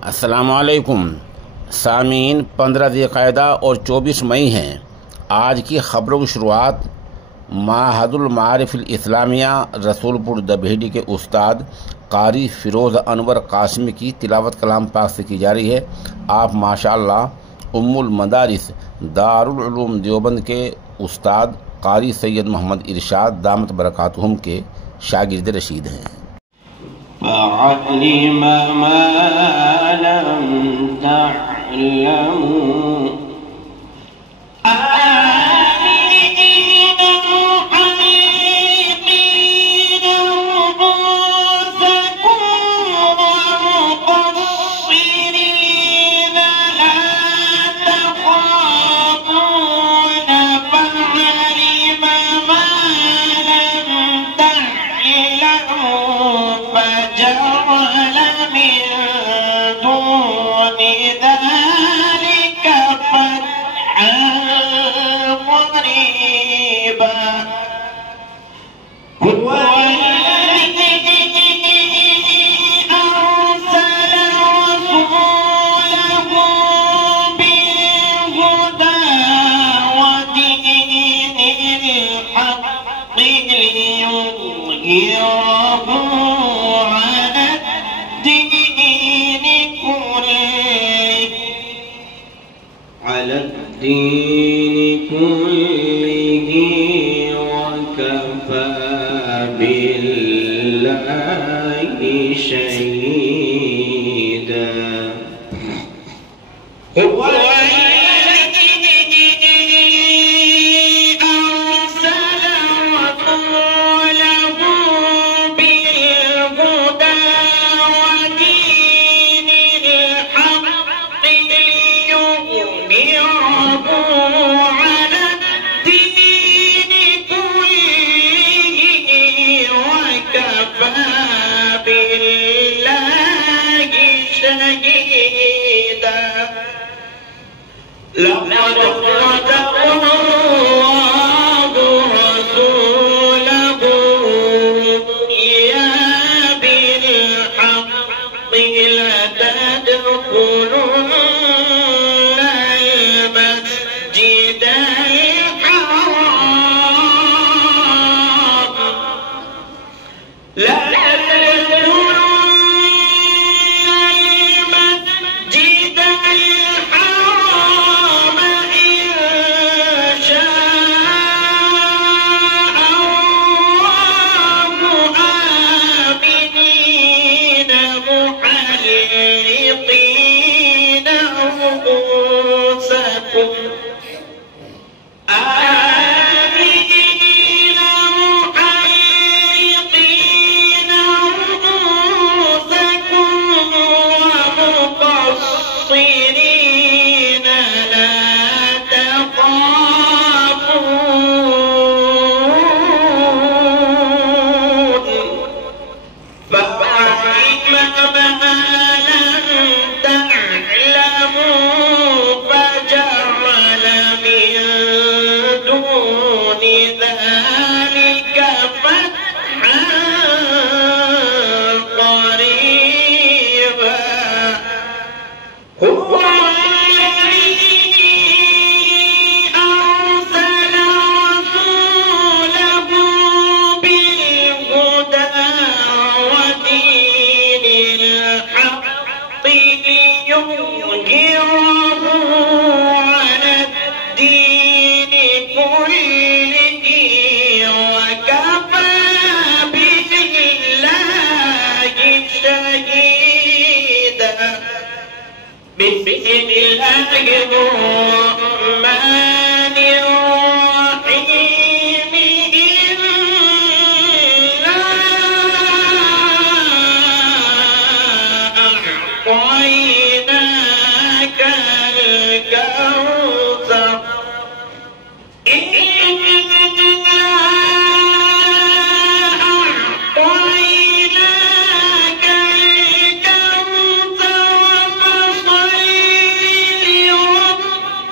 अस्सलामुअलैकुम सामीन, 15 ज़िलक़ादा और 24 मई हैं। आज की ख़बरों की शुरुआत माहदुल मारिफ़िल इस्लामिया रसूलपुर दभेड़ी के उस्ताद कारी फ़िरोज़ अनवर कासिमी की तिलावत कलाम पाक से की जा रही है। आप माशाअल्लाह उम्मुल मदारिस दारुल उलूम देवबंद के उस्ताद कारी सैयद मोहम्मद इरशाद दामत बरकातुहुम के शागिर्द रशीद हैं। فعلم ما لم تعلموا على الدين كله وكفى بالله شهيدا.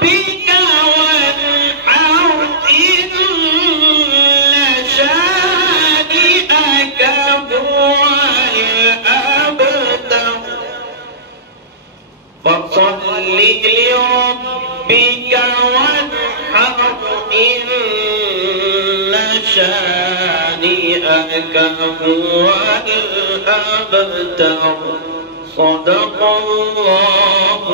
Pica فصل لربك وانحر إن شانئك هو الأبتر. صدق الله